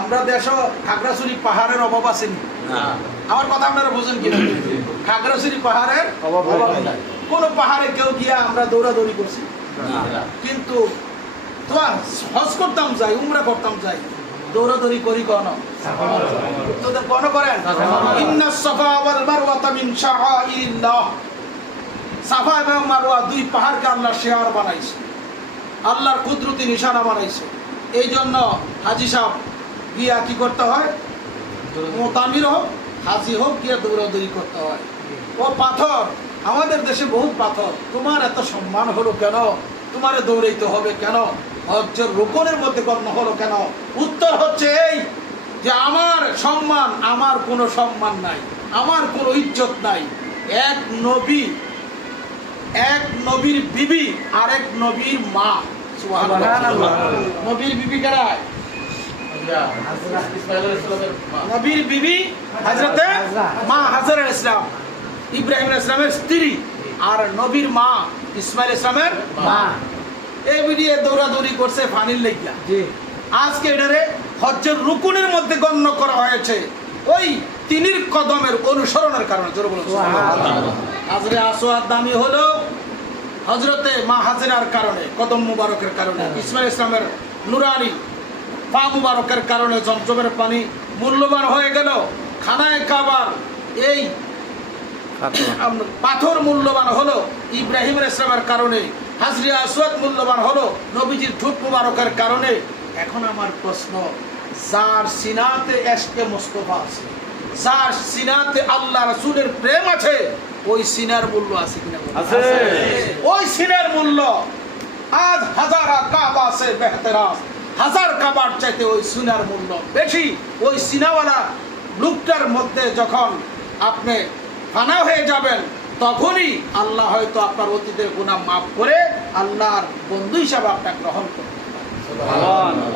আমরা দেশও খাগড়াছড়ি পাহাড়ের অভাব আছে নি? আমার কথা আপনারা বুঝেন কি? খাগড়াছড়ি পাহাড়ের অভাব নাই। কোন পাহাড়ে কেউ গিয়া আমরা দৌড়াদৌড়ি করছি? কিন্তু তোমার হজ করতাম যাই, উমরা করতাম যাই, দৌড়াদৌড়ি করি কোন? তোদের কোন করেন? ইন্নাস সাফা ওয়াল মারওয়াতা মিন শাআইরিল্লাহ। সাফা এবং মারওয়া দুই পাহাড়কে আল্লাহ শেয়ার বানাইছে, আল্লাহর কুদরতি নিশানা বানাইছে। এই জন্য হাজি সাহেব গিয়া কি করতে হয়? মোতামির হোক হাজি হোক গিয়া দৌড়াদৌড়ি করতে হয়। ও পাথর, আমাদের দেশে বহুত পাথর, তোমার এত সম্মান হলো কেন? তোমারে দৌড়াইতে হবে কেন? হজ্জের রুকনের মধ্যে গণ্য হলো কেন? উত্তর হচ্ছে এই যে আমার সম্মান, আমার কোনো সম্মান নাই, আমার কোনো ইজ্জত নাই। এক নবীর বিবি আরেক নবীর মা। সুবহানাল্লাহ। নবীর বিবি কারা? নবীর বিবি হযরতে মা হাজরা ইসলাম, ইব্রাহিম ইসলামের স্ত্রী, আর নবীর মা ইসমাইল ইসলামের মা। এই বিডিয়ে দৌড়াদৌড়ি করছে পানির লেগিয়া। আজকে এটারে হজ্জের রুকুনের মধ্যে গণ্য করা হয়েছে ওই তিনির কদমের অনুসরণের কারণে। জোরে বলুন সুবহানাল্লাহ। হাজরে আসওয়াদ দামি হলো হযরতে মা হাজরার কারণে, কদম মুবারকের কারণে, ইসমাইল ইসলামের নুরানি পা মুবারকের কারণে জমজমের পানি মূল্যবান হয়ে গেল। খানায় কাবার এই পাথর মূল্যবান হলো ইব্রাহিম ইসলামের কারণে। হাজরে আসওয়াদ মূল্যবান হলো নবীজির ঠোঁট মুবারকের কারণে। এখন আমার প্রশ্ন, যার সিনাতে এশকে মুস্তাফা আছে, যার সিনাতে আল্লাহ রাসূলের প্রেম আছে, ওই সিনার মূল্য আছে কিনা? আছে। ওই সিনার মূল্য আজ হাজারা কাবা সে বেহতরাম, হাজার কাবার চাইতে ওই সিনার মূল্য বেশি। ওই সিনাওয়ালা লোকটার মধ্যে যখন আপনি ফানা হয়ে যাবেন, তখনই আল্লাহ হয়তো আপনার অতীতের গুনাহ মাফ করে আল্লাহর বন্ধু হিসাবে আপনাকে গ্রহণ করবেন। সুবহানাল্লাহ।